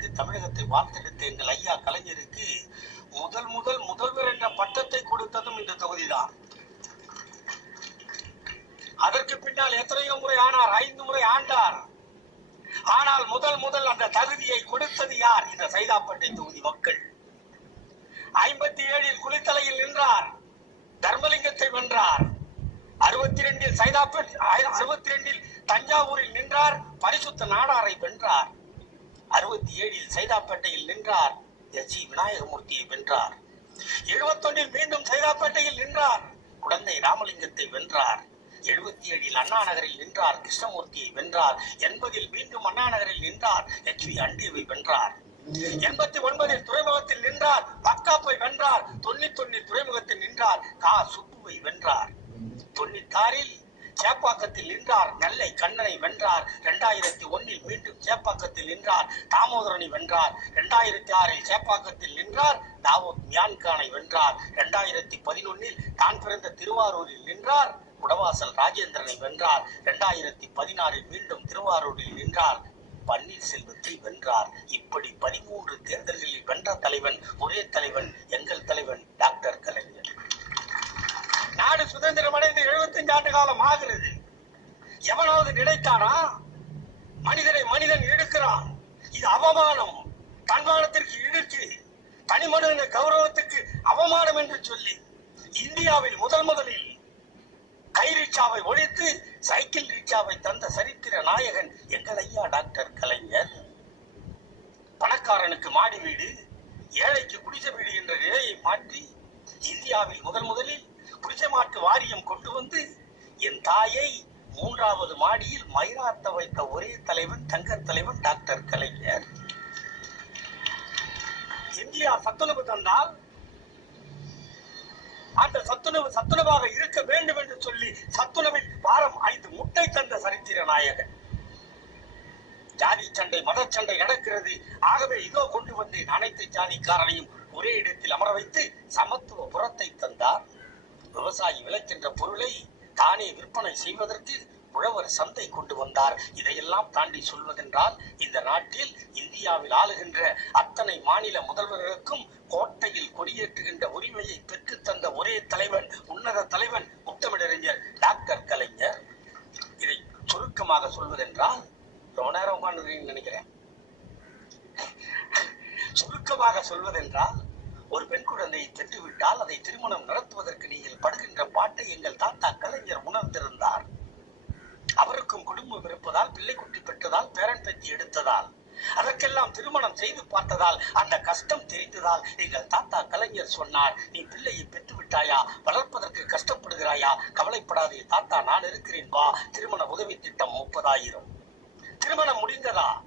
கலைஞருக்கு தமிழகத்தை வாழ்த்தெடுத்த எங்கள் ஐயா கலைஞருக்கு முதல் முதல் முதல்வர் என்ற பட்டத்தை கொடுத்ததும் இந்த தொகுதிதான். அதற்கு பின்னால் எத்தனையோ முறை ஆனார் ஐந்து முறை ஆண்டார். ஆனால் முதல் முதல் அந்த தகுதியை கொடுத்தது யார்? இந்த சைதாப்பேட்டை தொகுதி மக்கள். ஐம்பத்தி ஏழில் குளித்தலையில் நின்றார் தர்மலிங்கத்தை வென்றார். அறுபத்தி ரெண்டில் சைதாப்பேட் அறுபத்தி ரெண்டில் தஞ்சாவூரில் நின்றார் பரிசுத்த நாடாரை வென்றார். அறுபத்தி ஏழில் சைதாப்பேட்டையில் நின்றார். எஸ் ஜி விநாயகமூர்த்தியை வென்றார். எழுபத்தொன்னில் மீண்டும் சைதாப்பேட்டையில் நின்றார். குழந்தை ராமலிங்கத்தை வென்றார். எழுபத்தி ஏழில் அண்ணா நகரில் நின்றார். கிருஷ்ணமூர்த்தியை வென்றார். எண்பதில் மீண்டும் அண்ணா நகரில் நின்றார். எச் வி அண்டியவை வென்றார். எண்பத்தி ஒன்பதில் துறைமுகத்தில் நின்றார். பக்காப்பை வென்றார். தொண்ணூத்தி ஒன்னில் துறைமுகத்தில் நின்றார். கா. சுப்புவை வென்றார். தொண்ணூத்தாறில் சேப்பாக்கத்தில் நின்றார் நெல்லை கண்ணனை வென்றார். இரண்டாயிரத்தி ஒன்னில் மீண்டும் சேப்பாக்கத்தில் நின்றார் தாமோதரனை வென்றார். இரண்டாயிரத்தி ஆறில் சேப்பாக்கத்தில் நின்றார் தாவூத் மியான்கானை வென்றார். இரண்டாயிரத்தி பதினொன்னில் தான் பிறந்த திருவாரூரில் நின்றார் குடவாசல் ராஜேந்திரனை வென்றார். இரண்டாயிரத்தி பதினாறில் மீண்டும் திருவாரூரில் நின்றார் பன்னீர்செல்வத்தை வென்றார். இப்படி பதிமூன்று தேர்தல்களில் வென்ற தலைவன் ஒரே தலைவன் எங்கள் தலைவன் டாக்டர் கலைஞர் நாடு சுதந்திரம் அடைந்து 75 ஆண்டு காலம் ஆகிறது. எவனாவது நினைத்தானா மனிதனை மனிதன் இழுக்கிறான் இது அவமானம். தன்மானத்திற்கு இழுக்கு. தனி மனிதன கௌரவத்துக்கு அவமானம் என்று சொல்லி இந்தியாவில் முதல் முதலில் கை ரிக்ஷாவை ஒழித்து சைக்கிள் ரிக்ஷாவை தந்த சரித்திர நாயகன் எங்கள் ஐயா டாக்டர் கலைஞர். பணக்காரனுக்கு மாடி வீடு ஏழைக்கு குடிசை வீடு என்ற நிலையை மாற்றி இந்தியாவில் முதல் முதலில் குடிசை மாட்டு வாரியம் கொண்டு வந்து என் தாயை மூன்றாவது மாடியில் மயிராத்த வைத்த ஒரே தலைவன் தங்க தலைவன் டாக்டர் கலைஞர். இந்தியா சத்துணவு தந்தால் அந்த சத்துணவு சத்துணவாக இருக்க வேண்டும் என்று சொல்லி சத்துணவில் வாரம் ஐந்து முட்டை தந்த சரித்திர நாயகன். ஜாதி சண்டை மத சண்டை நடக்கிறது. ஆகவே இதோ கொண்டு வந்தேன். அனைத்து ஜாதிக்காரனையும் ஒரே இடத்தில் அமர வைத்து சமத்துவ புறத்தை தந்தார். விவசாயி விளைக்கின்ற பொருளை தானே விற்பனை செய்வதற்கு உழவர் சந்தை கொண்டு வந்தார். இதையெல்லாம் தாண்டி சொல்வதென்றால் இந்த நாட்டில் இந்தியாவில் ஆளுகின்ற அத்தனை மாநில முதல்வர்களுக்கும் கோட்டையில் கொடியேற்றுகின்ற உரிமையை பெற்று தந்த ஒரே தலைவன் உன்னத தலைவன் முத்தமிழறிஞர் டாக்டர் கலைஞர். இதை சுருக்கமாக சொல்வதென்றால் ரொம்ப நேரம் உட்கார்ந்து நினைக்கிறேன். சுருக்கமாக சொல்வதென்றால் பெண் குழந்தையை அதை திருமணம் நடத்துவதற்கு நீங்கள் படுகின்ற பாட்டை எங்கள் தாத்தா கலைஞர் உணர்ந்திருந்தார். அவருக்கும் குடும்பம் இருப்பதால் பிள்ளை குட்டி பெற்றதால் பேரன் பெத்தி எடுத்ததால் அதற்கெல்லாம் திருமணம் செய்து பார்த்ததால் அந்த கஷ்டம் தெரிந்ததால் எங்கள் தாத்தா கலைஞர் சொன்னார் நீ பிள்ளையை பெற்று விட்டாயா வளர்ப்பதற்கு கஷ்டப்படுகிறாயா? கவலைப்படாதே தாத்தா நான் இருக்கிறேன் வா. திருமண உதவி திட்டம் முப்பதாயிரம். திருமணம் முடிந்ததா?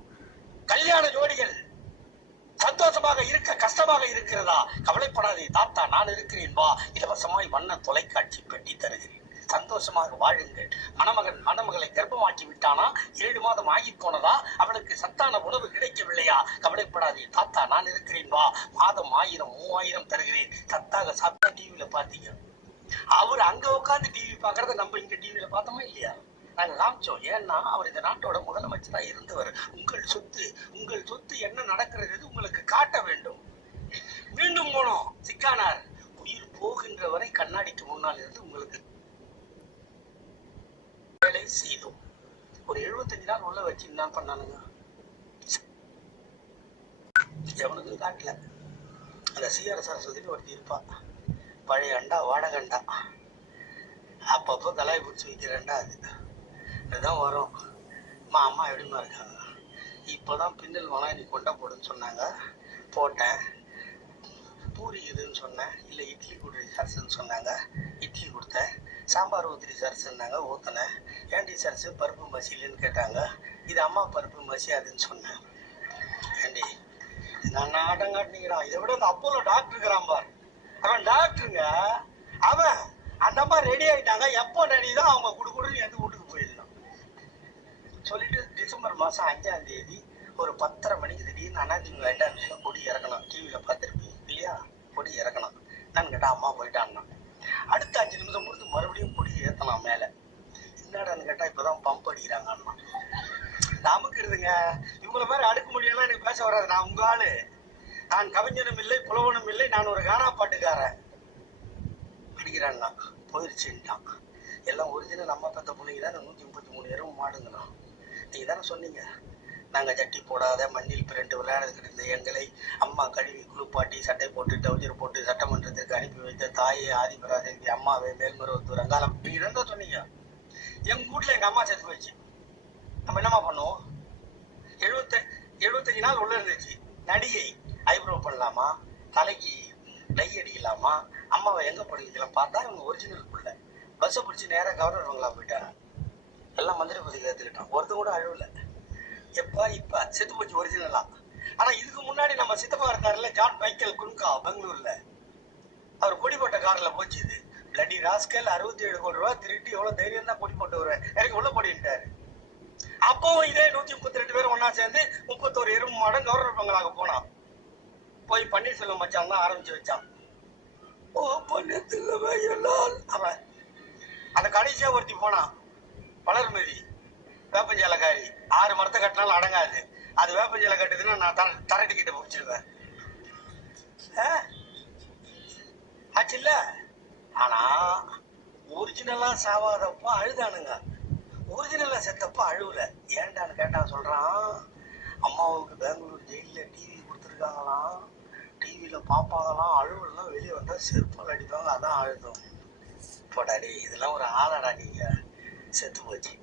கல்யாண ஜோடிகள் சந்தோஷமாக இருக்க கஷ்டமாக இருக்கிறதா? கவலைப்படாதே தாத்தா நான் இருக்கிறேன் வா. இலவசமாய் வண்ண தொலைக்காட்சி பெட்டி தருகிறேன். சந்தோஷமாக வாழுங்கள். மணமகன் மணமகளை கர்ப்பமாக்கி விட்டானா? ஏழு மாதம் ஆகி போனதா? அவளுக்கு சத்தான உணவு கிடைக்கவில்லையா? கவலைப்படாதே தாத்தா நான் இருக்கிறேன் வா. மாதம் ஆயிரம் மூவாயிரம் தருகிறேன். சத்தாக சாப்பிட்டா டிவியில பாத்தீங்க அவர் அங்க உட்காந்து டிவி பாக்குறத நம்ம இங்க டிவியில பார்த்தோமா இல்லையா? நாங்க காமிச்சோம் ஏன்னா அவர் இந்த நாட்டோட முதலமைச்சராக இருந்தவர் உங்கள் சொத்து உங்கள் சொத்து என்ன நடக்கிறது உங்களுக்கு காட்ட வேண்டும். மீண்டும் போனோம். சிக்கானார் உயிர் போகின்ற வரை கண்ணாடிக்கு முன்னால் இருந்து உங்களுக்கு வேலை செய்தோம். ஒரு எழுபத்தஞ்சு நாள் உள்ள வச்சு என்ன பண்ணானுங்க? எவனுக்கும் காட்டல. அந்த சிஆர் சரஸ்வதினு ஒருத்தி இருப்பா. பழைய அண்டா வாடகண்டா அப்பப்போ கலாய் பிடிச்சி வைக்கிறேன்டா அது. இதுதான் வரும். அம்மா அம்மா எப்படிம்மா இருக்காங்க இப்போதான் பின்னல் வாங்க நீ கொண்டை போடுன்னு சொன்னாங்க. போட்டேன். பூரி இதுன்னு சொன்னேன். இல்லை இட்லி குடி சரசுன்னு சொன்னாங்க. இட்லி கொடுத்தேன். சாம்பார் ஊத்திரி சரசுன்னாங்க ஊற்றினேன் ஏன்டி சர்ஸு பருப்பு மசிலுன்னு கேட்டாங்க. இது அம்மா பருப்பு மசி அதுன்னு சொன்னேன். ஏண்டி நான் ஆட்டம் காட்டினீங்கடா. இதை விட அந்த அப்போலோ டாக்டர் இருக்கிறான் பார். அவன் டாக்டருங்க அவன் அந்த அம்மா ரெடி ஆயிட்டாங்க. எப்போ ரெடி தான் அவங்க குடுக்குடுன்னு எந்த சொல்லிட்டு டிசம்பர் மாசம் அஞ்சாம் தேதி ஒரு பத்தரை மணிக்கு திடீர்னு அண்ணாதிமுக வேண்டாம் கொடி இறக்கணும். டிவியில பார்த்துருப்பீங்க இல்லையா? கொடி இறக்கணும். நான் கேட்டா அம்மா போயிட்டான்னா. அடுத்த அஞ்சு நிமிஷம் பொறுத்து மறுபடியும் கொடி ஏத்தலாம் மேல. என்னடான்னு கேட்டா இப்பதான் பம்ப் அடிக்கிறாங்க அண்ணா நமக்கு இருதுங்க. உங்களை மாதிரி அடுக்குமொழியெல்லாம் எனக்கு பேச வராது. நான் உங்க ஆளு. நான் கவிஞனும் இல்லை புலவனும் இல்லை நான் ஒரு கானா பாட்டுக்காரன். அடிக்கிறான்னா போயிருச்சுட்டான் எல்லாம் ஒரிஜினல் அம்மா பத்த பிள்ளைங்க தான் நூற்றி முப்பத்தி மூணு இரவு மாடுங்கண்ணா நீங்கள் தானே சொன்னீங்க. நாங்கள் ஜட்டி போடாத மண்ணில் பிரண்டு விளையாடுறதுக்கு இருந்த எங்களை அம்மா கழுவி குளிப்பாட்டி சட்டை போட்டு டவுஜர் போட்டு சட்டமன்றத்திற்கு அனுப்பி வைத்த தாயை ஆதிபராசக்தி அம்மாவை மேல்மருவத்தூர் அங்காலம் நீங்கள் தான் சொன்னீங்க. எங்கள் வீட்டில் எங்கள் அம்மா செத்து போயிடுச்சு. நம்ம என்னம்மா பண்ணுவோம் எழுபத்த எழுபத்தஞ்சு நாள் உள்ள இருந்துச்சு. நடிகை ஐப்ரோ பண்ணலாமா? தலைக்கு டை அடிக்கலாமா? அம்மாவை எங்கே படிக்கலாம் பார்த்தா இவங்க ஒரிஜினல் பிள்ளை. பஸ்ஸை பிடிச்சி நேராக கவர்னர் பங்களா போயிட்டாங்க. எல்லாம் மந்திரி பதவி ஏற்றுக்கிட்டான் ஒருத்தன் கூட அழுவல. எப்பா இப்போ? செத்து போச்சு ஒரிஜினலா? ஆனா இதுக்கு முன்னாடி நம்ம சித்தப்பா இருக்காருல்ல ஜான் மைக்கேல் குன்கா பெங்களூர்ல. அவர் கொடி போட்ட கார்ல போச்சு இது. பிளடி ராஸ்கல் அறுபத்தி ஏழு கோடி ரூபா திருட்டி எவ்வளவு தைரியம் தான் கொடி போட்டு வருவேன் எனக்கு உள்ள போடிட்டாரு அப்பவும் இதே நூத்தி முப்பத்தி ரெண்டு பேரும் ஒன்னா சேர்ந்து முப்பத்தோரு எறும்பு மாடம் கவர்னர் பங்களாக போனான். போய் பன்னீர்செல்வம் மச்சான் தான் ஆரம்பிச்சு வச்சான். ஓ பன்னீர்செல்வம் அவன் அந்த கடைசியா ஒருத்தி போனான் வளர்மதி. வேப்பஞ்சலக்காரி ஆறு மரத்தை கட்டினாலும் அடங்காது. அது வேப்பஞ்சலை கட்டுதுன்னா நான் தர தர டிக்கெட்டை பிடிச்சிருவேன் ஆச்சுல்ல ஆனா ஒரிஜினலா சாவாதப்ப அழுதானுங்க. ஒரிஜினலா செத்தப்ப அழுவல. ஏன்டான்னு கேட்டா சொல்றான் அம்மாவுக்கு பெங்களூர் ஜெயில டிவி கொடுத்துருக்காங்களாம். டிவியில பாப்பாங்களாம். அழுவலாம் வெளியே வந்தா செருப்பால் அடிப்பாங்க. அதான் அழுதும். போடாடி இதெல்லாம் ஒரு ஆளாடா நீங்க. செத்து போச்சு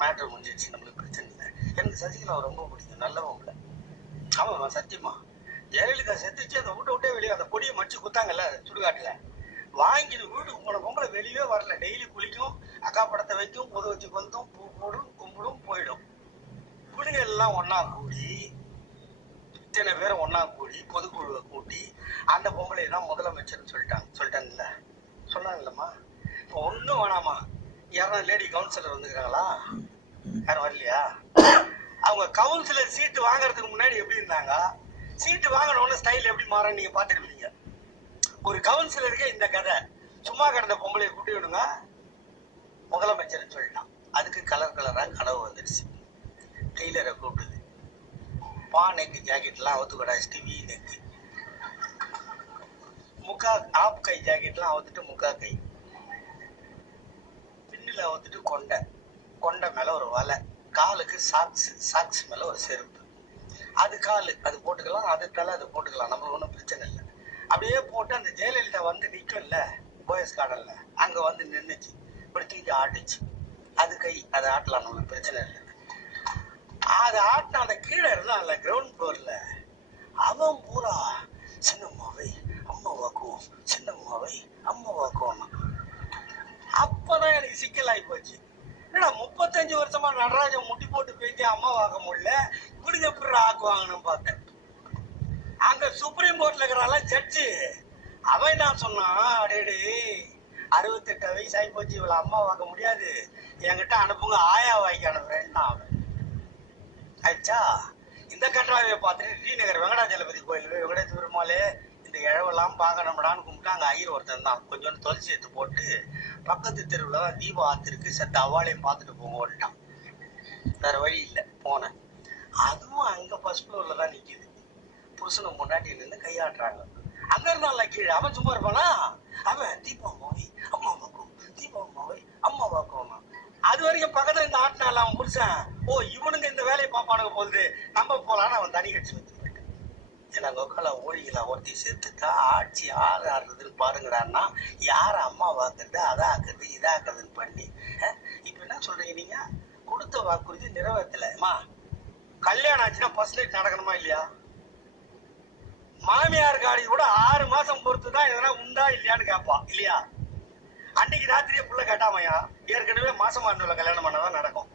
மேட்ரு முடிஞ்சிச்சு நம்மளுக்கு பிரச்சனை இல்லை எனக்கு சசிகலா ரொம்ப பிடிக்கும் இல்லை ஆமாம்மா சத்தியமா ஜெயலலிதா செத்துச்சு அந்த வீட்டை விட்டே வெளியே அந்த கொடியை மடிச்சு குத்தாங்கல்ல சுடுகாட்டில் வாங்கிட்டு வீட்டுக்கு போன பொம்பளை வெளியே வரல டெய்லி குளிக்கும் அக்கா படத்தை வைக்கும் பொது வச்சு வந்தும் பூ போடும் கும்பிடும் போயிடும் பிள்ளைங்க எல்லாம் ஒன்னா கூடி இத்தனை பேரும் ஒன்னா கூடி பொதுக்குழுவை கூட்டி அந்த பொம்பளை தான் முதலமைச்சர்னு சொல்லிட்டாங்க சொல்லிட்டாங்கல்ல சொன்னாங்கல்லம்மா இப்போ ஒன்றும் வேணாமா யாராவது லேடி கவுன்சிலர் வந்துக்கிறாங்களா? யாரும் வரலையா? அவங்க கவுன்சிலர் சீட்டு வாங்குறதுக்கு முன்னாடி எப்படி இருந்தாங்க? சீட்டு வாங்கினோன்னு ஸ்டைல் எப்படி மாறன்னு நீங்க பாத்துருப்பீங்க ஒரு கவுன்சிலருக்கே இந்த கதை. சும்மா கிடந்த பொம்பளை கூட்டி விடுங்க. முதலமைச்சர்னு சொல்லிட்டான். அதுக்கு கலர் கலரா கனவு வந்துடுச்சு டெய்லரை கூப்பிடுது பா நெக்கு ஜாக்கெட்லாம் அவுத்து கடாச்சிட்டு வி நெக்கு முக்கா ஆப் கை ஜாக்கெட்லாம் அவுத்துட்டு முக்கா கை. கீழே வந்துட்டு கொண்டை கொண்டை மேல ஒரு வலை. காலுக்கு சாக்ஸ் சாக்ஸ் மேல ஒரு செருப்பு. அது காலு அது போட்டுக்கலாம் அது தலை அது போட்டுக்கலாம். நம்மளுக்கு ஒன்றும் பிரச்சனை இல்லை. அப்படியே போட்டு அந்த ஜெயலலிதா வந்து நிற்கும்ல போயஸ் கார்டன்ல அங்க வந்து நின்றுச்சு இப்படி தூக்கி ஆட்டுச்சு. அது கை அதை ஆட்டலாம் நம்மளுக்கு பிரச்சனை இல்லை. அது ஆட்டின அந்த கீழே இருந்தான்ல கிரவுண்ட் ஃப்ளோர்ல அவன் பூரா சின்னம்மாவை அம்மாவாக்கும் சின்னம்மாவை அம்மாவாக்கும். அப்பதான் எனக்கு சிக்கலாகி போச்சு. என்னடா முப்பத்தஞ்சு வருஷமா நடராஜன் முட்டி போட்டு பேஞ்சு அம்மா வாங்க முடியல? இப்படிங்க எப்படி ஆக்குவாங்கன்னு பார்த்தேன். அங்க சுப்ரீம் கோர்ட்ல இருக்கிறால ஜட்ஜு அவன் தான் சொன்னான் அடேடி அறுபத்தெட்டு வயசு ஆகி போச்சு இவ்வளவு அம்மா வாங்க முடியாது. என்கிட்ட அனுப்புங்க ஆயா வாய்க்கு அனுப்புறேன்னு அவன். ஆச்சா இந்த கட்டுறாவையை பார்த்துட்டு ஸ்ரீநகர் வெங்கடாஜலபதி கோயில் போய் பெருமாளே இந்த இழவெல்லாம் பார்க்கணும்டான்னு கும்பிட்டு அங்கே ஐயர் ஒருத்தன் தான். கொஞ்சோண்டு துளசி எடுத்து போட்டு பக்கத்து தெருவில் தான் தீபம் ஆத்திருக்கு. செத்த அவாளையும் பார்த்துட்டு போங்கன்ட்டான் வேற வழி இல்லை போனேன். அதுவும் அங்கே ஃபர்ஸ்ட் ஃப்ளோரில் தான் நிற்கிது புருஷனை முன்னாடி நின்று கையாட்டுறாங்க. அங்க இருந்தால கீழே. அவன் சும்மா இருப்பானா? அவன் தீபம் மோவி அம்மா பார்க்கும் தீபம் மோவி அம்மா வாக்கும் அது வரைக்கும் பக்கத்துல இந்த ஆட்டினால அவன் புருஷன். ஓ இவனுங்க இந்த வேலையை பாப்பானுங்க போகுது நம்ம போகலான்னு அவன் தனி கட்சி வச்சு போயிட்டான் ஏன்னா கொக்கல ஒருத்தி சேர்த்துட்டா ஆட்சி ஆறு ஆடுறதுன்னு பாருங்கடான்னா யார் அம்மா வாக்குறது அதை ஆக்குறது இதை ஆக்குறதுன்னு பண்ணி. இப்போ என்ன சொல்றீங்க நீங்க? கொடுத்த வாக்குறுதி நிறைவேற்றலைம்மா கல்யாணம் ஆச்சுன்னா ஃபர்ஸ்ட் லைட் நடக்கணுமா இல்லையா? மாமியார் காடி கூட ஆறு மாசம் பொறுத்து தான் எதனா உண்டா இல்லையான்னு கேட்பா இல்லையா? அன்னைக்கு ராத்திரியே புள்ள கேட்டாமையா? ஏற்கனவே மாசமா இருந்தவள கல்யாணம் பண்ணதான் நடக்கும்.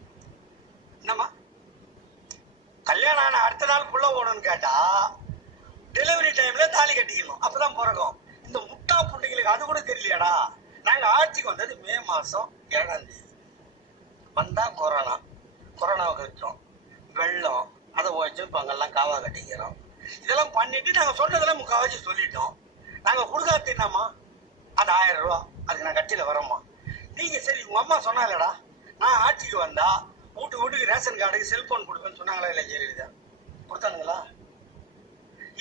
என்னம்மா? கல்யாணம் ஆன அடுத்த நாள் புள்ள ஓடணும்னு கேட்டா டெலிவரி டைம்ல தாலி கட்டிக்கணும். அப்பதான் பிறக்கும். இந்த முட்டா புண்டைங்களுக்கு அது கூட தெரியலையாடா. நாங்க ஆட்சிக்கு வந்தது மே மாசம் ஏழாம் தேதி. வந்தா கொரோனா. கொரோனாவுக்கு வச்சோம் வெள்ளம் அதை வச்சு அங்கெல்லாம் காவா கட்டிக்கிறோம். இதெல்லாம் பண்ணிட்டு நாங்க சொன்னதெல்லாம் முக்காவாசி சொல்லிட்டோம். நாங்க கொடுக்காத்தினாமா அது ஆயிரம் ரூபா. அதுக்கு நான் கட்சியில வரோமா நீங்க சரி உங்க அம்மா சொன்னாலடா நான் ஆட்சிக்கு வந்தா வீட்டு வீட்டுக்கு ரேஷன் கார்டுக்கு செல்போன் கொடுப்பேன்னு சொன்னாங்களா இல்லை ஜெயலலிதா? கொடுத்தானுங்களா?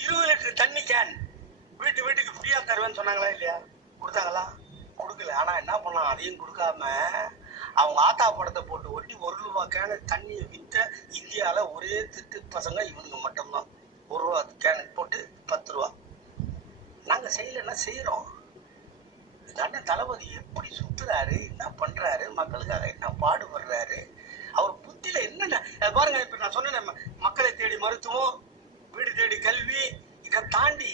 இருபது லிட்டர் தண்ணி கேன் வீட்டு வீட்டுக்கு ஃப்ரீயாக தருவேன்னு சொன்னாங்களா இல்லையா? கொடுத்தாங்களா? கொடுக்கல. ஆனால் என்ன பண்ணலாம்? அதையும் கொடுக்காம அவங்க ஆத்தா படத்தை போட்டு ஒட்டி ஒரு ரூபா கேனு தண்ணியை விற்ற இந்தியாவில் ஒரே திட்டு பசங்க இவனுங்க மட்டும்தான். ஒரு ரூபா கேனு போட்டு பத்து ரூபா. நாங்கள் செய்யலைன்னா செய்கிறோம் இந்த தளபதி எப்படி சுற்றுறாரு என்ன பண்ணுறாரு மக்களுக்காக என்ன பாடுபடுறாரு அவர் புத்தியில் என்னென்ன பாருங்க இப்போ நான் சொன்னேன் மக்களை தேடி மருத்துவம் வீடு தேடி கல்வி இதை தாண்டி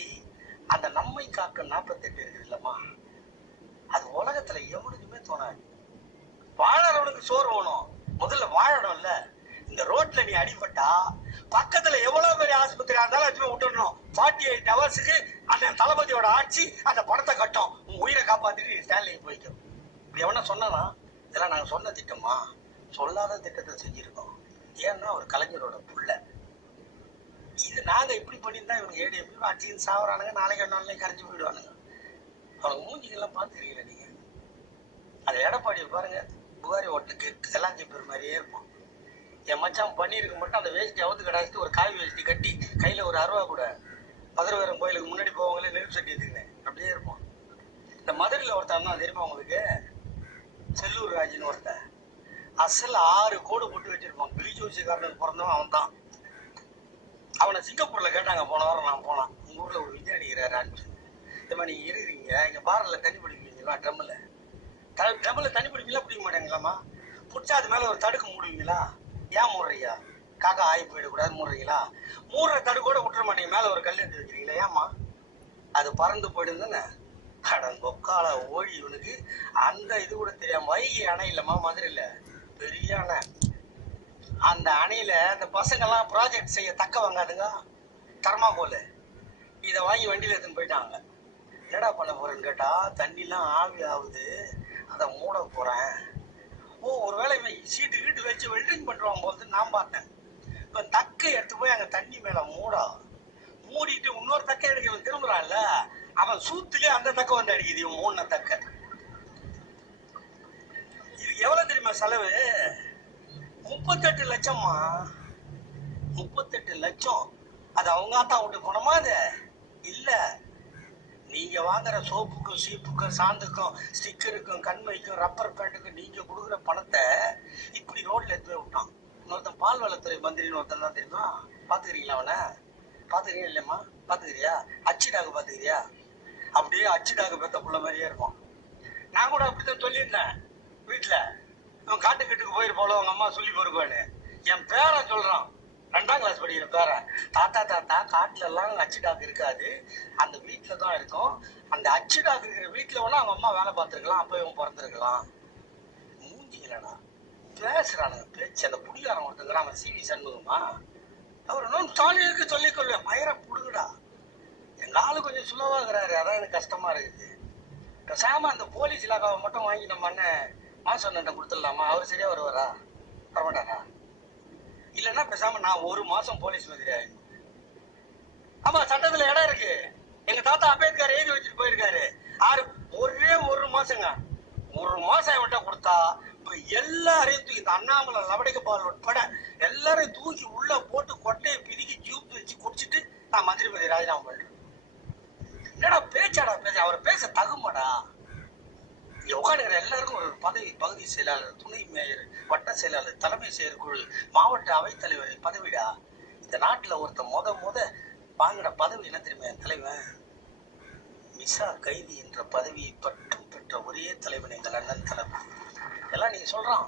அந்த நம்மை காக்க நாற்பத்தெட்டு இருக்குது இல்லம்மா. அது உலகத்துல எவனுக்குமே தோணாது. வாழறவனுக்கு சோறு வேணும். முதல்ல வாழணும்ல. இந்த ரோட்ல நீ அடிபட்டா பக்கத்துல எவ்வளவு பெரிய ஆஸ்பத்திரியா இருந்தாலும் அதுமே விட்டுடணும். ஃபார்ட்டி எயிட் ஹவர்ஸுக்கு அந்த தளபதியோட ஆட்சி அந்த பணத்தை கட்டும். உன் உயிரை காப்பாத்திட்டு நீ ஸ்டாலின் போய்க்கும் இப்படி எவனா சொன்னா இதெல்லாம் நாங்க சொன்ன திட்டமா சொல்லாத திட்டத்தை செஞ்சிருக்கோம். ஏன்னா ஒரு கலைஞரோட புள்ள. இது நாங்க இப்படி பண்ணியிருந்தா இவங்க ஏடிஎம் அச்சின்னு சாவறானுங்க நாளைக்கு ஒரு நாளைக்கு கரைஞ்சு போயிடுவானுங்க. அவங்க மூஞ்சிக்கெல்லாம் பார்த்துருக்கீங்க நீங்க. அது எடப்பாடியை பாருங்க புகாரி ஓட்டுக்கு எல்லாம் பேர் மாதிரியே இருப்பான் என் மச்சான் பண்ணியிருக்க மட்டும் அந்த வேஷ்டி அவுத்து கடாச்சிட்டு ஒரு காய் வேஷ்டி கட்டி கையில ஒரு அருவா கூட மதுரவேரம் கோயிலுக்கு முன்னாடி போவாங்களே நெருப்பு சட்டி எடுத்துக்கினேன் அப்படியே இருப்பான் இந்த மதுரையில் ஒருத்தன் தான் தெரியுமா உங்களுக்கு? செல்லூர் ராஜின்னு ஒருத்தன். அசல் ஆறு கோடு போட்டு வச்சிருப்பான். பிலி ஜோசியக்காரனுக்கு பிறந்தவன் அவன் தான் அவனை சிங்கப்பூர்ல கேட்டாங்க போன வாரம் நான் போனான். உங்க ஊர்ல ஒரு விஞ்ஞானி இருக்கிறாரான்னு இந்த மாதிரி நீங்க இருக்கிறீங்க இங்க பாரில் தண்ணி பிடிப்பீங்களா ட்ரம்மில் ட்ரம்மில் தண்ணி பிடிப்பீங்களா பிடிக்க மாட்டேங்களாமா பிடிச்சா அது மேல ஒரு தடுக்கு மூடுவீங்களா? ஏன் மூடுறீங்க? காக்கா ஆகி போயிடக்கூடாது மூடுறீங்களா? மூடுற தடுக்கோட விட்டுற மாட்டீங்க மேல ஒரு கல் எடுத்து வைக்கிறீங்களா ஏமா அது பறந்து போயிடும் தானே? கொக்கால ஓடி இவனுக்கு. அந்த இது கூட தெரியாம வைகை அணை இல்லம்மா மதுரையில. பெரிய அணை. அந்த அணையில அந்த பசங்கெல்லாம் ப்ராஜெக்ட் செய்ய தக்க வாங்காதுங்க தர்மாகோல் இதை வாங்கி வண்டியில் எடுத்துன்னு போயிட்டாங்க. என்னடா பண்ண போறேன்னு கேட்டா தண்ணிலாம் ஆவி ஆகுது அதை மூட போறேன். ஓ ஒருவேளை இவன் சீட்டு கீட்டு வச்சு வெல்டிங் பண்ணுறான் போது நான் பார்த்தேன். இப்போ தக்கை எடுத்து போய் அங்கே தண்ணி மேலே மூடா. மூடிட்டு இன்னொரு தக்கை எடுக்க இவன் திரும்புறான்ல. அவன் சூத்துலயே அந்த தக்கை வந்து அடிக்குது இவன் மூணு தக்கை. இதுக்கு எவ்வளோ தெரியுமா செலவு? முப்பத்தெட்டு லட்சம்மா. முப்பத்தெட்டு லட்சம். அது அவங்க தான் விட்டு போனோமா அது? இல்ல. நீங்க வாங்குற சோப்புக்கும் சீப்புக்கும் சாந்துக்கும் ஸ்டிக்கருக்கும் கண்மைக்கும் ரப்பர் பேண்ட்டுக்கும் நீங்க கொடுக்குற பணத்தை இப்படி ரோட்ல எடுத்து போய் விட்டான். இன்னொருத்தன் பால் வளத்துறை மந்திரின்னு ஒருத்தன் தான் தெரியுமா? பாத்துக்கிறீங்களா அவனை? பாத்துக்கிறீங்க இல்லையம்மா பாத்துக்கிறியா? அச்சுடாக பாத்துக்கிறியா? அப்படியே அச்சுடாக பெத்த புள்ள மாதிரியே இருக்கும் நான் கூட அப்படித்தான் சொல்லியிருந்தேன் வீட்டுல இவன் காட்டுக்கிட்டுக்கு போயிருப்பாளோ அவங்க அம்மா சொல்லி போயிருக்கோன்னு என் பேரை சொல்றான். ரெண்டாம் கிளாஸ் படிக்கிற பேரை தாத்தா தாத்தா காட்டுல எல்லாம் அச்சுடாக்கு இருக்காது. அந்த வீட்டுல தான் இருக்கும். அந்த அச்சுடாக்கு இருக்கிற வீட்டுல வேணா அவங்க அம்மா வேலை பார்த்துருக்கலாம். அப்ப இவன் பிறந்திருக்கலாம். மூஞ்சிங்களா பேசுறானுங்க பேச்சு. அந்த புடிகாரன் ஒருத்தங்க அவன் சிவி சண்முகமா அவர் இன்னும் ஸ்டாலினுக்கு சொல்லிக் கொள்ள மயிர புடுங்கடா. எங்க ஆளு கொஞ்சம் சுலவாகிறாரு. அதான் எனக்கு கஷ்டமா இருக்குது. பேசாம அந்த போலீஸ் இலாக்காவை மட்டும் வாங்கி நம்ம அண்ணன் மாசம் கொடுத்துடலாமா? அவர் சரியா வருவாரா? வரமாட்டாரா? இல்லைன்னா பேசாம நான் ஒரு மாசம் போலீஸ் மந்திரி ஆயிடும் ஆமா சட்டத்துல இடம் இருக்கு. எங்க தாத்தா அம்பேத்கர் எழுதி வச்சுட்டு போயிருக்காரு. ஆறு ஒரே ஒரு மாசங்க. ஒரு மாசம் இவன்ட்ட கொடுத்தா இப்ப எல்லாரையும் தூக்கி இந்த அண்ணாமலை லவடிக்க பால் உட்பட எல்லாரையும் தூக்கி உள்ள போட்டு கொட்டையை பிரிக்கி ஜூப் வச்சு குடிச்சிட்டு நான் மந்திரி பதவி ராஜினாமா பண்றேன் என்னடா பேச்சாடா பேச? அவர் பேச தகுமாடா? இங்க எல்லாருக்கும் ஒரு பதவி பகுதி செயலாளர் துணை மேயர் வட்ட செயலாளர் தலைமை செயற்குழு மாவட்ட அவைத்தலைவர் பதவிடா? இந்த நாட்டில் ஒருத்தன் முத முத வாங்கின பதவி என்ன தெரியுமா என் தலைவன்? மிசா கைதி என்ற பதவியை பற்றும் பெற்ற ஒரே தலைவன் எங்கள் அண்ணன் தலைவன். எல்லாம் நீங்க சொல்றான்.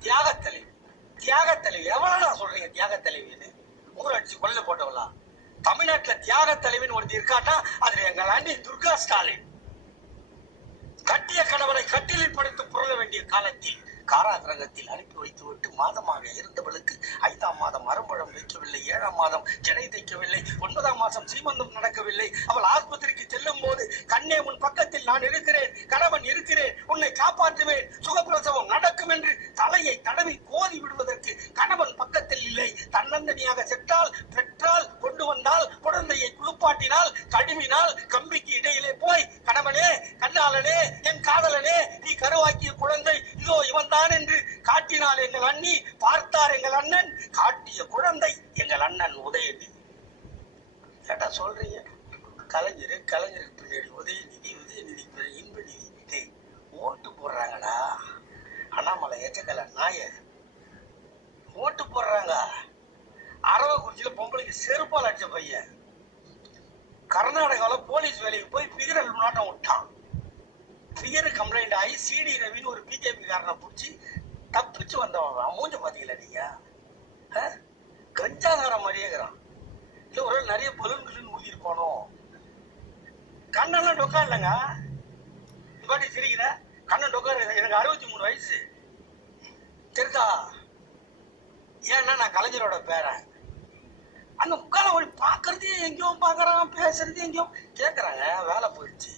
தியாக தலைவி தியாக தலைவி எவ்வளவு சொல்றீங்க தியாக தலைவின்னு ஊராட்சி கொள்ள போட்டவளா? தமிழ்நாட்டுல தியாக தலைவின்னு ஒருத்தி இருக்காட்டா அதுல எங்கள் அண்ணி துர்கா ஸ்டாலின். கட்டிய கணவரை கட்டிலில் படைத்து புரள வேண்டிய காலத்தில் காராகிரகத்தில் அனுப்பி வைத்துவிட்டு மாதமாக இருந்தவளுக்கு ஐந்தாம் மாதம் மறுபழம் வைக்கவில்லை ஏழாம் மாதம் ஜடை தைக்கவில்லை ஒன்பதாம் மாதம் சீமந்தம் நடக்கவில்லை. அவள் ஆஸ்பத்திரிக்கு செல்லும் போது கண்ணே உன் பக்கத்தில் நான் இருக்கிறேன் கணவன் இருக்கிறேன் உன்னை காப்பாற்றுவேன் சுகப்பிரசவம் நடக்கும் என்று தலையை தடவி கோதி விடுவதற்கு கணவன் பக்கத்தில் இல்லை. தன்னந்தனியாக செட்டால் பெற்றால் கொண்டு வந்தால் குழந்தையை குளிப்பாட்டினால் கழுவினால் கம்பிக்கு இடையிலே போய் கணவனே கண்ணாளனே என் காதலனே நீ கருவாக்கிய குழந்தை இதோ இவன் தான் என்று காட்டினாள் எங்கள் அண்ணி பார்த்தார் எங்கள் அண்ணன் காட்டிய குழந்தை எங்கள் அண்ணன் உதயநிதி சொல்றீங்க கலைஞர் கலைஞருக்கு பின்னாடி உதயநிதி உதயநிதி பின்னாடி இன்ப நிதி டேய், ஓட்டு போடுறாங்கடா அண்ணாமலை எச்சக்கல நாய. ஓட்டு போடுறாங்க. அரவக்குறிச்சியில பொம்பளைக்கு செருப்பால் அடிச்ச பையன். கர்நாடகாவில் போலீஸ் வேலைக்கு போய் பிகரல் நாட்டம் விட்டான். பிகர் கம்ப்ளைண்ட் ஆகி சிடி ரவின்னு ஒரு பிஜேபி காரனை பிடிச்சி தப்பிச்சு வந்தவன். அவன் மூஞ்ச பாத்தீங்களா நீங்க? கஞ்சாதாரம் மாதிரியே இருக்கிறான். இல்லை ஒரு நிறைய பலூன் கிலூன் ஊதிருப்பானோ கண்ணெல்லாம் டொக்கா இல்லைங்க? இப்பாட்டி பாட்டி சிரிக்கிற. கண்ணன் டொக்கா எனக்கு அறுபத்தி மூணு வயசு. தெரிதா? ஏன்னா நான் கலைஞரோட பேரன். அந்த முக்கால வழி பார்க்கறதே எங்கேயோ பார்க்குறான் பேசுறது எங்கேயோ. கேட்குறாங்க வேலை போயிடுச்சு.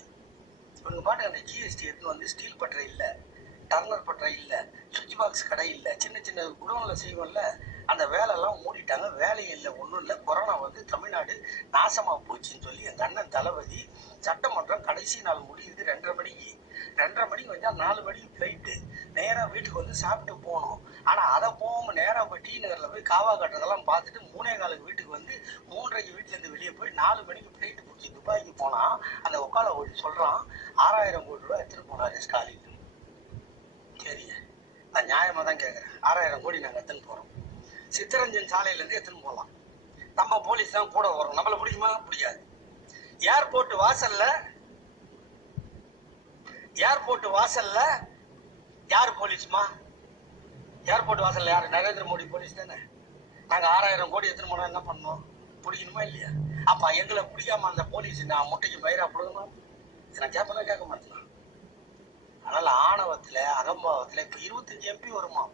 இவங்க பாட்டு அந்த ஜிஎஸ்டி எடுத்து வந்து ஸ்டீல் பட்டறை இல்லை டர்னர் பட்டறை இல்லை சுவிட்ச் பாக்ஸ் கடை இல்லை சின்ன சின்ன குடோனில் செய்வோம்ல அந்த வேலையெல்லாம் மூடிட்டாங்க. வேலையும் இல்லை ஒன்றும் இல்லை. கொரோனா வந்து தமிழ்நாடு நாசமாக போச்சுன்னு சொல்லி எங்கள் அண்ணன் தளபதி சட்டமன்றம் கடைசி நாள் முடியுது ரெண்டரை மணிக்கு. ரெண்டரை மணிக்கு வந்தால் நாலு மணிக்கு ஃப்ளைட்டு நேராக வீட்டுக்கு வந்து சாப்பிட்டு போகணும். ஆனால் அதை போகாமல் நேராக போய் டி நகரில் போய் காவா கட்டுறதெல்லாம் பார்த்துட்டு மூணே காலுக்கு வீட்டுக்கு வந்து மூன்றரைக்கு வீட்டிலேருந்து வெளியே போய் நாலு மணிக்கு ஃப்ளைட்டு பிடிச்சி துபாய்க்கு போனால் அந்த உக்கால ஓடி சொல்கிறான் ஆறாயிரம் கோடி ரூபா எடுத்துகிட்டு போனார் ஸ்டாலின். சரி நான் நியாயமாக தான் கேட்குறேன் ஆறாயிரம் கோடி நாங்கள் எடுத்துன்னு போகிறோம் சித்தரஞ்சன் சாலையிலேருந்து எடுத்துன்னு போகலாம் நம்ம போலீஸ் தான் கூட வரும் நம்மளை பிடிக்குமா? பிடிக்காது. ஏர்போர்ட் வாசலில் ஏர்போர்ட் வாசல்ல யார் போலீஸ்மா? ஏர்போர்ட் வாசல்ல யார்? நரேந்திர மோடி போலீஸ் தானே. நாங்க ஆறாயிரம் கோடி எடுத்துன்னு போனா என்ன பண்ணோம் பிடிக்கணுமா இல்லையா? அப்ப எங்களை பிடிக்காம அந்த போலீஸ் நான் முட்டைக்கு பயிரா போடுமா நான் கேட்பனா கேட்க மாட்டேன்? அதனால ஆணவத்துல அகம்பாவத்துல இப்ப இருபத்தஞ்சு எம்பி வருமா?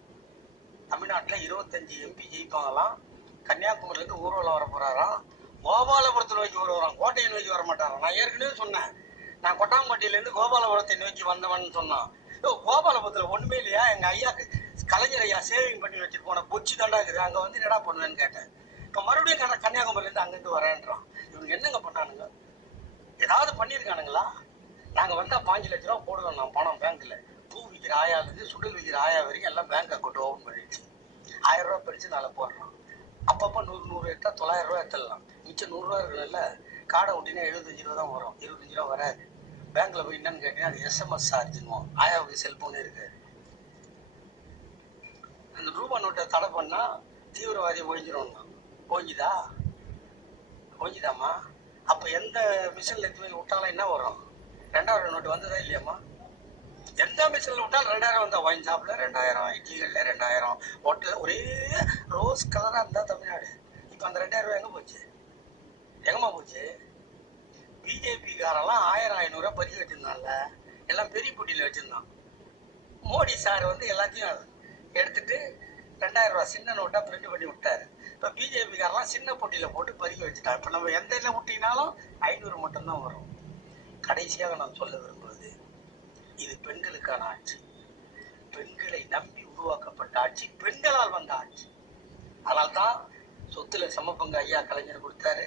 தமிழ்நாட்டுல இருபத்தஞ்சு எம்பி ஜெயிப்பாங்களாம். கன்னியாகுமரியில இருந்து ஊர்வலம் வர போறாராம் கோபாலபுரத்தை நோக்கி வருவாராம். கோட்டையை நோக்கி வர மாட்டாராம் நான் ஏற்கனவே சொன்னேன். நான் கொட்டாம்பட்டியில இருந்து கோபாலபுரத்தை நோக்கி வந்தவன் சொன்னான். ஓ கோபாலபுரத்துல ஒண்ணுமே இல்லையா? எங்க ஐயா கலைஞர் ஐயா சேவிங் பண்ணி வச்சுட்டு போன பொச்சு தாண்டா இருக்குது. அங்க வந்து என்னடா பண்ணுவேன்னு கேட்டேன். இப்ப மறுபடியும் கன்ன- கன்னியாகுமரியில இருந்து வரேன்றான். இவங்க என்னங்க பண்ணானுங்க? ஏதாவது பண்ணியிருக்கானுங்களா? நாங்க வந்தா பாஞ்சு லட்ச ரூபா போடுவோம் நான் பணம் பேங்க்ல. பூ விற்கிற ஆயால இருந்து சுடல் விற்கிற ஆயா வரைக்கும் எல்லாம் பேங்க் அக்கௌண்ட் ஓபன் பண்ணிடுச்சு. ஆயிரம் ரூபாய் பிரிச்சு நாளை போடுறோம் அப்பப்போ நூறு நூறு எடுத்தா தொள்ளாயிரம் ரூபாய் எடுத்துடலாம். மிச்சம் நூறுரூவா இருக்கணும்ல காடை விட்டினா எழுபத்தஞ்சு ரூபா தான் வரும். இருபத்தஞ்சு ரூபா வராது. பேங்க்ல போய் என்னன்னு கேட்டீங்கன்னா அது எஸ்எம்எஸ் சார்ஜுங்க ஆயாவுக்கு செல்போனே இருக்கு. அந்த ரூபா நோட்டை தடை பண்ணா தீவிரவாதி ஒழிஞ்சிரும்னா ஒழிஞ்சுதா ஒழிஞ்சுதாம்மா அப்ப எந்த மிஷின்ல எடுத்து போய் விட்டாலும் என்ன வரும்? ரெண்டாயிரம் நோட்டு வந்ததா இல்லையாம்மா? எந்த மிஷின்ல விட்டாலும் ரெண்டாயிரம் வந்தா ஒயின் ரெண்டாயிரம். இட்லிகள்ல ரெண்டாயிரம். ஹோட்டல் ஒரே ரோஸ் கலரா இருந்தா தமிழ்நாடு. இப்ப அந்த ரெண்டாயிரம் ரூபாய் எங்க போச்சு? எங்கம்மா போச்சு? பிஜேபி காரெல்லாம் ஆயிரம் ஐநூறுரூவா பதிவு வச்சிருந்தான்ல. எல்லாம் பெரிய போட்டியில் வச்சிருந்தான். மோடி சார் வந்து எல்லாத்தையும் எடுத்துட்டு ரெண்டாயிரம் ரூபா சின்ன நோட்டாக பிரிண்ட் பண்ணி விட்டாரு. இப்போ பிஜேபி காரெல்லாம் சின்ன போட்டியில் போட்டு பறிக்க வச்சுட்டாங்க இப்போ நம்ம எந்த இதில் விட்டினாலும் ஐநூறு மட்டும்தான் வரும். கடைசியாக நான் சொல்ல விரும்புவது இது பெண்களுக்கான ஆட்சி. பெண்களை நம்பி உருவாக்கப்பட்ட ஆட்சி பெண்களால் வந்த ஆட்சி. அதனால்தான் சொத்துல சமபங்க ஐயா கலைஞர் கொடுத்தாரு.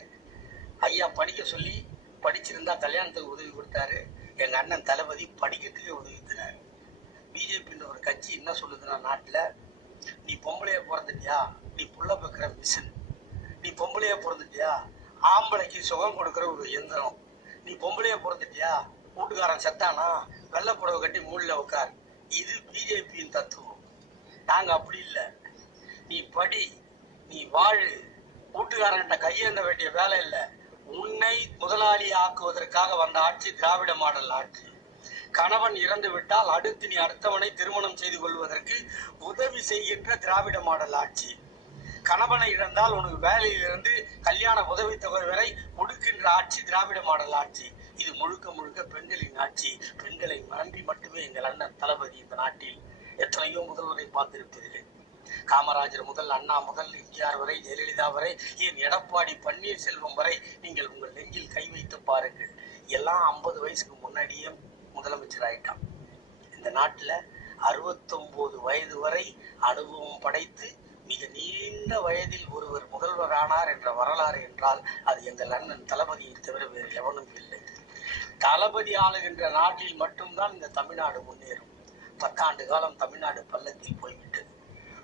ஐயா படிக்க சொல்லி படிச்சிருந்தா கல்யாணத்துக்கு உதவி கொடுத்தாரு. எங்க அண்ணன் தளபதி படிக்கிறதுக்கே உதவி தராரு பிஜேபின்ற ஒரு கட்சி என்ன சொல்லுதுன்னா நாட்டுல நீ பொம்பளைய பிறந்துட்டியா? நீ புள்ள பெக்கிற மிஷின். நீ பொம்பளைய பிறந்துட்டியா? ஆம்பளைக்கு சுகம் கொடுக்குற ஒரு எந்திரம். நீ பொம்பளைய பிறந்துட்டியா? வீட்டுக்காரன் செத்தானா? வெள்ளை புடவை கட்டி மூணுல உட்கார். இது பிஜேபியின் தத்துவம். நாங்க அப்படி இல்லை. நீ படி நீ வாழு. வீட்டுக்காரன்கிட்ட கையேந்த வேண்டிய வேலை இல்லை. உன்னை முதலாளி ஆக்குவதற்காக வந்த ஆட்சி திராவிட மாடல் ஆட்சி. கணவன் இறந்து விட்டால் அடுத்து நீ அடுத்தவனை திருமணம் செய்து கொள்வதற்கு உதவி செய்கின்ற திராவிட மாடல் ஆட்சி. கணவனை இழந்தால் உனக்கு வேலையிலிருந்து கல்யாண உதவித்தொகை வரை முடுக்கின்ற ஆட்சி திராவிட மாடல் ஆட்சி. இது முழுக்க முழுக்க பெண்களின் ஆட்சி. பெண்களை மறந்தி மட்டுமே எங்கள் அண்ணன் தளபதி இந்த நாட்டில் எத்தனையோ முதல்வரை பார்த்திருப்பீர்கள். காமராஜர் முதல் அண்ணா முதல் எம்ஜிஆர் வரை ஜெயலலிதா வரை என் எடப்பாடி பன்னீர்செல்வம் வரை நீங்கள் உங்கள் நெஞ்சில் கை வைத்து பாருங்கள். எல்லாம் ஐம்பது வயசுக்கு முன்னாடியே முதலமைச்சர் ஆயிட்டான். இந்த நாட்டில் அறுபத்தொம்போது வயது வரை அனுபவம் படைத்து மிக நீண்ட வயதில் ஒருவர் முதல்வர் ஆனார் என்ற வரலாறு என்றால் அது எங்கள் அண்ணன் தளபதியை தவிர வேறு எவனும் இல்லை. தளபதி ஆளுகின்ற நாட்டில் மட்டும்தான் இந்த தமிழ்நாடு முன்னேறும். பத்தாண்டு காலம் தமிழ்நாடு பள்ளத்தில் போய்விடும்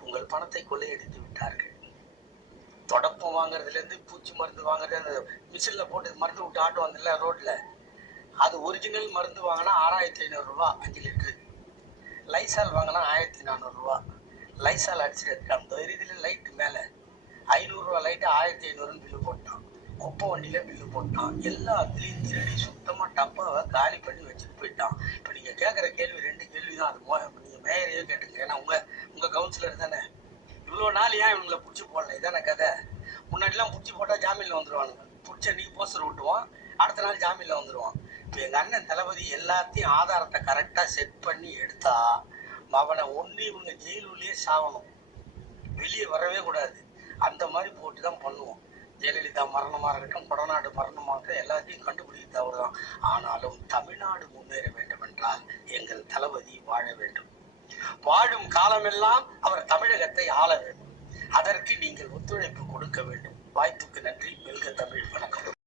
உங்கள் பணத்தை கொள்ளையடித்து விட்டார்கள். தொடப்பம் வாங்குறதுல இருந்து பூச்சி மருந்து வாங்குறது அந்த மிஷின்ல போட்டு மருந்து விட்டு ஆட்டு வந்துடல ரோட்ல. அது ஒரிஜினல் மருந்து வாங்கினா ஆறாயிரத்தி ஐநூறு ரூபா அஞ்சு லிட்டரு. லைசால் வாங்கினா ஆயிரத்தி நானூறு ரூபா. லைசால் அடிச்சுட்டு அந்த இதில் லைட்டு மேலே ஐநூறுரூவா லைட்டு ஆயிரத்தி ஐநூறுன்னு பில்லு போட்டான். குப்பை வண்டியில பில்லு போட்டான். எல்லாத்துலேயும் திருடி சுத்தமாக டப்பாவை காலி பண்ணி வச்சுட்டு போயிட்டான். இப்போ நீங்கள் கேட்குற கேள்வி ரெண்டு கேள்வி தான் அது மோ நீங்கள் மேயரையே கேட்டுங்க ஏன்னா உங்கள் உங்கள் கவுன்சிலர் தானே. நாள் ஏன் இவங்களை பிடிச்சி போடல? இதான கதை. முன்னாடிலாம் பிடிச்சி போட்டால் ஜாமீனில் வந்துடுவானுங்க பிடிச்ச அன்னைக்கு போஸ்டர் விட்டுவான் அடுத்த நாள் ஜாமீனில் வந்துடுவான் இப்போ எங்கள் அண்ணன் தளபதி எல்லாத்தையும் ஆதாரத்தை கரெக்டாக செட் பண்ணி எடுத்தா அவனை ஒன்று இவங்க ஜெயிலுள்ளேயே சாவணும். வெளியே வரவே கூடாது. அந்த மாதிரி போட்டு தான் பண்ணுவோம். ஜெயலலிதா மரணமாக இருக்கட்டும் கொடநாடு மரணமாக இருக்கட்டும் எல்லாத்தையும் கண்டுபிடிக்க தவறு தான் ஆனாலும் தமிழ்நாடு முன்னேற வேண்டும் என்றால் எங்கள் தளபதி வாழ வேண்டும். வாழும் காலமெல்லாம் அவர் தமிழகத்தை ஆள வேண்டும். அதற்கு நீங்கள் ஒத்துழைப்பு கொடுக்க வேண்டும். வாய்ப்புக்கு நன்றி. வெல்க தமிழ். வணக்கம்.